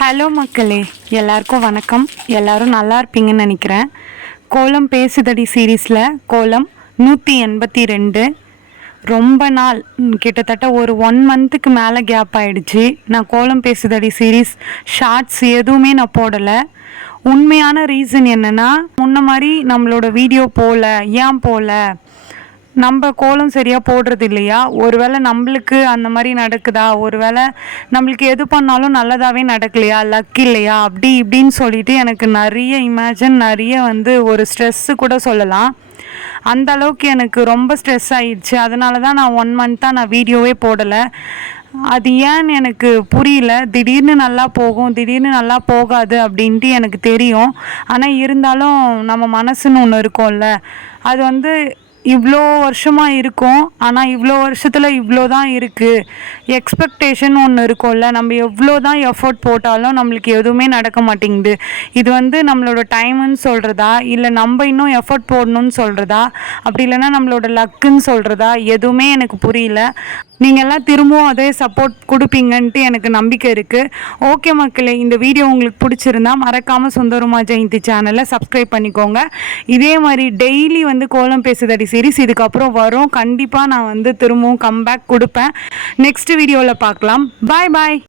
Hello மக்களே, எல்லாருக்கும் வணக்கம். எல்லாரும் நல்லா இருப்பீங்கன்னு நினைக்கிறேன். கோலம் பேசுதடி சீரீஸில் கோலம் 182. ரொம்ப நாள் கிட்டத்தட்ட ஒரு 1 மந்த்துக்கு மேலே கேப் ஆகிடுச்சு. நான் கோலம் பேசுதடி சீரீஸ் ஷார்ட்ஸ் எதுவுமே நான் போடலை. உண்மையான ரீசன் என்னென்னா, முன்ன மாதிரி நம்மளோட வீடியோ ஏன் போகல, நம்ம கோலம் சரியாக போடுறது இல்லையா, ஒருவேளை நம்மளுக்கு அந்த மாதிரி நடக்குதா, ஒருவேளை நம்மளுக்கு எது பண்ணாலும் நல்லதாகவே நடக்கலையா, லக் இல்லையா, அப்படி இப்படின்னு சொல்லிட்டு எனக்கு நிறைய ஒரு ஸ்ட்ரெஸ்ஸு கூட சொல்லலாம். அந்த அளவுக்கு எனக்கு ரொம்ப ஸ்ட்ரெஸ் ஆகிடுச்சு. அதனால தான் நான் 1 மந்த்தாக நான் வீடியோவே போடலை. அது ஏன்னு எனக்கு புரியல. திடீர்னு நல்லா போகும், திடீர்னு நல்லா போகாது அப்படின்ட்டு எனக்கு தெரியும். ஆனால் இருந்தாலும் நம்ம மனசுன்னு ஒன்று இருக்கும்ல, அது இவ்வளோ வருஷமாக இருக்கும். ஆனால் இவ்வளோ வருஷத்தில் இவ்வளோ தான் இருக்குது. எக்ஸ்பெக்டேஷன் ஒன்று இருக்கும்ல, நம்ம எவ்வளோ தான் எஃபோர்ட் போட்டாலும் நம்மளுக்கு எதுவுமே நடக்க மாட்டேங்குது. இது நம்மளோட டைமுன்னு சொல்கிறதா, இல்லை நம்ம இன்னும் எஃபோர்ட் போடணும்னு சொல்கிறதா, அப்படி இல்லைன்னா நம்மளோட லக்குன்னு சொல்கிறதா, எதுவுமே எனக்கு புரியல. நீங்கள் எல்லாம் திரும்பவும் அதே சப்போர்ட் கொடுப்பீங்கன்ட்டு எனக்கு நம்பிக்கை இருக்குது. ஓகே மக்களே, இந்த வீடியோ உங்களுக்கு பிடிச்சிருந்தா மறக்காமல் சுந்தரமா ஜெயந்தி சேனலை சப்ஸ்கிரைப் பண்ணிக்கோங்க. இதே மாதிரி டெய்லி கோலம் பேசுதடி சீரிஸ் இதுக்கப்புறம் வரும். கண்டிப்பாக நான் திரும்பவும் கம்பேக் கொடுப்பேன். நெக்ஸ்ட் வீடியோவில் பார்க்கலாம். பாய் பாய்.